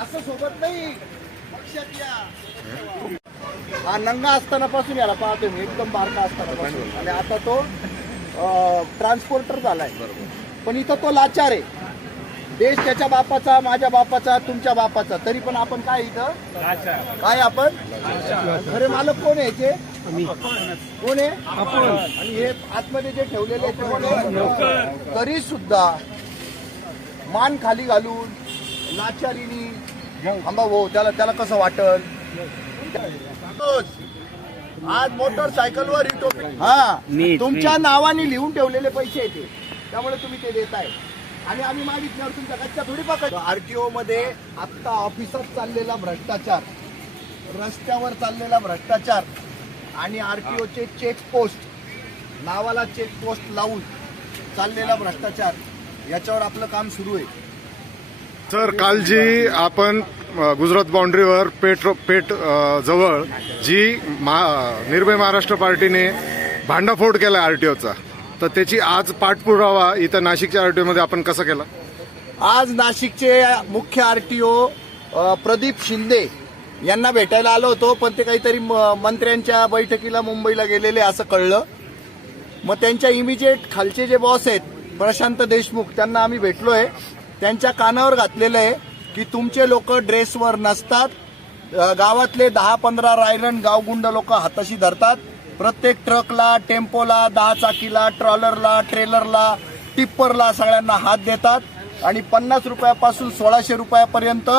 असं सोबत नाही पक्षात या. हा नंगा असताना पासून याला पाहतो मी, एकदम बारका असताना पासून, आणि आता तो ट्रान्सपोर्टर झालाय. पण इथं तो लाचार आहे. देश त्याच्या बापाचा, माझ्या बापाचा, तुमच्या बापाचा, तरी पण आपण काय इथं काय आपण खरे मालक कोण आहे याचे? कोण आहे आपण. आणि हे आतमध्ये जे ठेवलेले ते कोण आहे? तरी सुद्धा मान खाली घालून लाचारीनी आंबा भाऊ त्याला कसं वाटल. आज मोटरसायकलवर हा तुमच्या नावाने लिहून ठेवलेले पैसे येते, त्यामुळे तुम्ही ते देताय. आणि आम्ही मागितल्यावर तुमच्या कच्च्या थोडी पकड. आरटीओ मध्ये आता ऑफिसात चाललेला भ्रष्टाचार, रस्त्यावर चाललेला भ्रष्टाचार आणि आरटीओचे चेकपोस्ट, नावाला चेकपोस्ट लावून चाललेला भ्रष्टाचार, याच्यावर आपलं काम सुरू आहे. सर, काल जी आपण गुजरात बाउंड्रीवर पेठ जवळ जी निर्भय महाराष्ट्र पार्टीने भांडाफोड केला आरटीओचा, तर त्याची आज पाठपुरावा इथं नाशिकच्या आरटीओ मध्ये आपण कसा केला? आज नाशिकचे मुख्य आरटीओ प्रदीप शिंदे यांना भेटायला आलो होतो, पण ते काहीतरी मंत्र्यांच्या बैठकीला मुंबईला गेलेले असं कळलं. मग त्यांच्या इमिजिएट खालचे जे बॉस आहेत प्रशांत देशमुख, त्यांना आम्ही भेटलोय. त्यांच्या कानावर घातलेलं आहे की तुमचे लोक ड्रेसवर नसतात, गावातले 10-15 रायरन गावगुंड लोक हाताशी धरतात, प्रत्येक ट्रकला, टेम्पोला, 10 चाकीला, ट्रॉलरला, ट्रेलरला, टिप्परला सगळ्यांना हात देतात आणि 50 रुपयापासून 1600 रुपयापर्यंत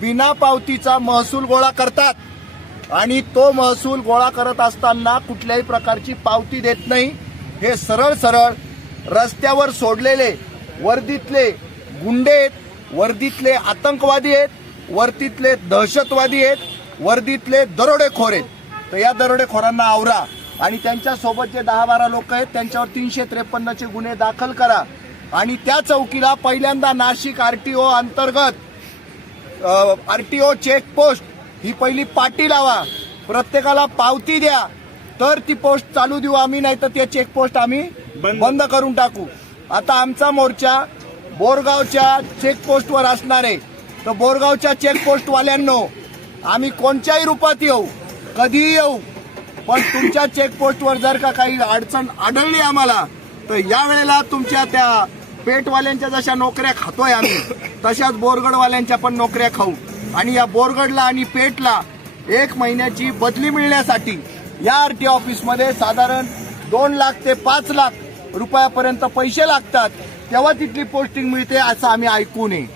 बिना पावतीचा महसूल गोळा करतात. आणि तो महसूल गोळा करत असताना कुठल्याही प्रकारची पावती देत नाही. हे सरळ सरळ रस्त्यावर सोडलेले वर्दीतले गुंडे आहेत, वर्दीतले आतंकवादी आहेत, वर्दीतले दहशतवादी आहेत, वर्दीतले दरोडेखोर आहेत. तर या दरोडेखोरांना आवरा आणि त्यांच्यासोबत जे 10-12 लोक आहेत त्यांच्यावर 353चे गुन्हे दाखल करा. आणि त्या चौकीला पहिल्यांदा नाशिक आरटीओ अंतर्गत आरटीओ चेकपोस्ट ही पहिली पाटी लावा, प्रत्येकाला पावती द्या, तर ती पोस्ट चालू देऊ आम्ही, नाही तर ते चेकपोस्ट आम्ही बंद करून टाकू. आता आमचा मोर्चा बोरगावच्या चेकपोस्टवर असणार आहे. तर बोरगावच्या चेकपोस्टवाल्यांनो, आम्ही कोणत्याही रूपात येऊ, कधीही येऊ, पण तुमच्या चेकपोस्टवर जर का काही अडचण आढळली आम्हाला, तर यावेळेला तुमच्या त्या पेठवाल्यांच्या जशा नोकऱ्या खातोय आम्ही, तशाच बोरगडवाल्यांच्या पण नोकऱ्या खाऊ. आणि या बोरगडला आणि पेठला 1 महिन्याची बदली मिळण्यासाठी या आरटीओ ऑफिसमध्ये साधारण 2 लाख ते 5 लाख रुपयापर्यंत पैसे लागतात, तेव्हा तिथली पोस्टिंग मिळते असं आम्ही ऐकू नये.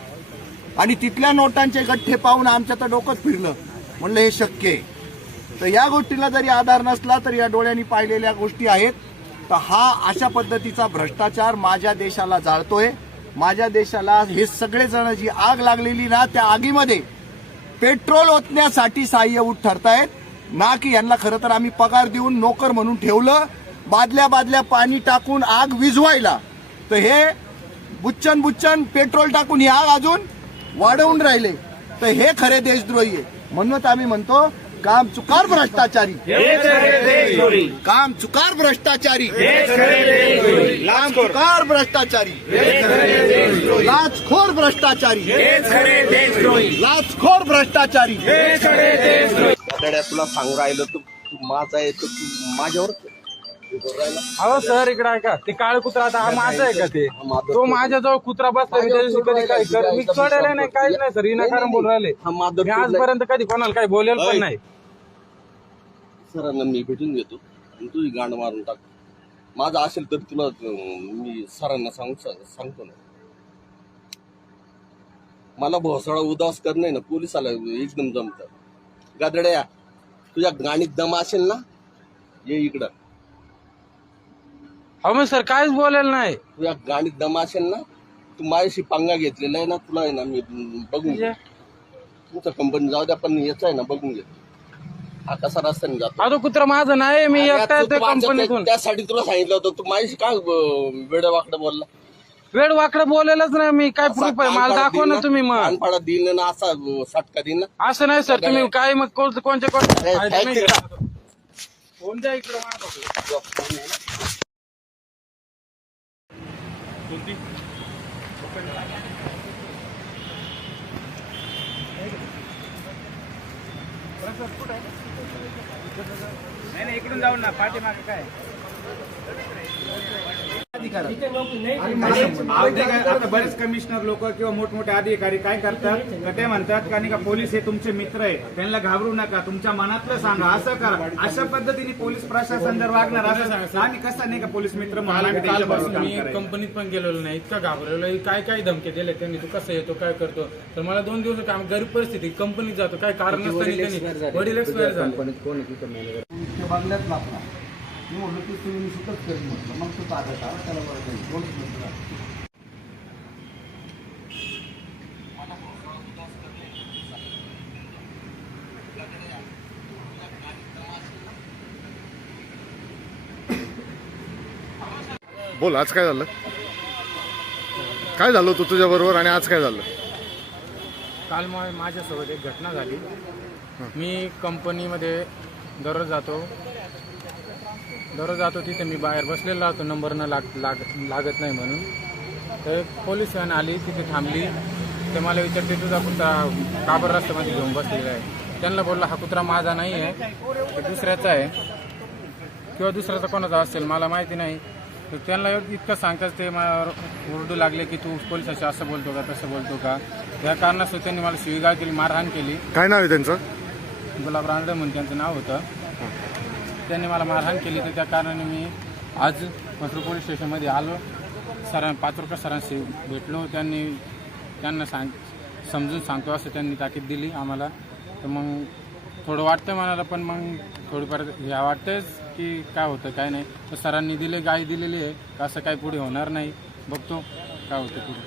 आणि तिथल्या नोटांचे गठ्ठे पाहून आमच्या तर डोकंच फिरलं, म्हणलं हे शक्य आहे. तर या गोष्टीला जरी आधार नसला तर या डोळ्यांनी पाहिलेल्या गोष्टी आहेत. तर हा अशा पद्धतीचा भ्रष्टाचार माझ्या देशाला जाळतोय. माझ्या देशाला हे सगळेजण जी आग लागलेली ना, त्या आगीमध्ये पेट्रोल ओतण्यासाठी सहाय्यभूत ठरतायत ना, की यांना खरं तर आम्ही पगार देऊन नोकर म्हणून ठेवलं, बादल्या पाणी टाकून आग विझवायला. तर हे बुच्चन पेट्रोल टाकून ही आग अजून वाढवून राहिले. तर हे खरे देशद्रोही आहे. म्हणूनच आम्ही म्हणतो, काम चुकार भ्रष्टाचारी, काम चुकार भ्रष्टाचारी, काम चुकार भ्रष्टाचारी, लाचखोर भ्रष्टाचारी, लाचखोर भ्रष्टाचारी. तुला सांगू राहिलं तू माझा आहे, तर तू माझ्यावर अहो सर, इकडे ऐका, ते काळ कुत्रा आता हा माझा आहे का? ते तो माझ्याजवळ कुत्रा बसला, मी त्या दिवशी कधी काय कर मी चढायला नाही, काहीच नाही सर, विनाकारण बोलून राहिले. मी आजपर्यंत कधी कोणाला काही बोलेल पण नाही. सरांना मी भेटून घेतो आणि तुझी गांड मारून टाक. माझं असेल तर तुला मी सरांना सांगतो ना. मला भोसडा उदास करणं आहे ना, पोलिसाला एकदम जमतं. गादड्या, तुझ्या गाणीत दम असेल ना, ये इकडं. अहो मग सर काहीच बोलेल नाही. तुझ्या गाणीत दम असेल ना, तू माझ्याशी पंगा घेतलेला आहे ना, तुला आहे ना मी बघून घे. तुमचं कंपनी जाऊ द्या, पण याचा आहे ना बघून घे. हा कसा रस्त्याने जातो. अहो कुत्रा माझं नाही, मी एकटा येतोय कंपनीतून. त्यासाठी तुला सांगितलं होतं. तू माझ्याशी काय वेडवाकडं बोलला? वेळ वाकडं बोलायलाच नाही मी. काय प्रूफ आहे मला दाखवा ना तुम्ही. मग कानफाडा दिल ना, असा सटका दिल ना. असं नाही सर, तुम्ही काय मग कोणत्या कोणत्या इकडे नाही इकडून जाऊ ना पाठीमागे काय आता बरेच कमिशनर लोक किंवा मोठमोठे अधिकारी काय करतात का ते म्हणतात का नाही का पोलीस हे तुमचे मित्र आहे, त्यांना घाबरू नका, तुमच्या मनातलं सांगा, असं करा. अशा पद्धतीने पोलीस प्रशासन जर वागणार असं सांगा आणि कसं नाही का पोलीस मित्र मी कंपनीत पण गेलेलो नाही, इतका घाबरलेलो. काय काय धमके दिले त्यांनी, तू कसं येतो काय करतो. तर मला 2 दिवस काम गरीब परिस्थिती कंपनीत जातो, काय कारण नसताना त्यांनी वडील एक्सपायर झाले. बंगल्यात लागला मी म्हणलं की तुम्ही सुटच करेल म्हटलं, मग तू ताब्यात आला त्याला बरं काही दोन मिनिटं. बोल, आज काय झालं? काय झालं तू तुझ्या बरोबर आणि आज काय झालं? काल माझ्यासोबत एक घटना झाली. मी कंपनीमध्ये दररोज जातो तिथे मी बाहेर बसलेला होतो, नंबर न लागत नाही म्हणून. तर एक पोलीस व्हॅन आली, तिथे थांबली. ते मला विचारते तुझा कुत्रा का बरं रस्त्यामध्ये घेऊन बसलेला आहे. त्यांना बोलला हा कुत्रा माझा नाही आहे, तो दुसऱ्याचा आहे किंवा दुसऱ्याचा कोणाचा असेल मला माहिती नाही. तर त्यांना इतकं सांगताच ते मला ओरडू लागले की तू पोलिसाशी असं बोलतो का तसं बोलतो का. या कारणास्तव त्यांनी मला शिवीगाळ केली, मारहाण केली. काय नाव आहे त्यांचं? गुलाब रानडे म्हणून त्यांचं नाव होतं. त्यांनी मला मारहाण केली. तर त्या कारणाने मी आज मथुर पोलीस स्टेशनमध्ये आलो. पाचोरकर सरांशी भेटलो. त्यांना समजून सांगतो असं त्यांनी ताकीद दिली आम्हाला. तर मग थोडं वाटतं मनाला, पण मग थोडीफार ह्या वाटतंच की काय होतं काय नाही. तर सरांनी गाई दिलेली आहे, असं काही पुढे होणार नाही. बघतो काय होतं पुढे.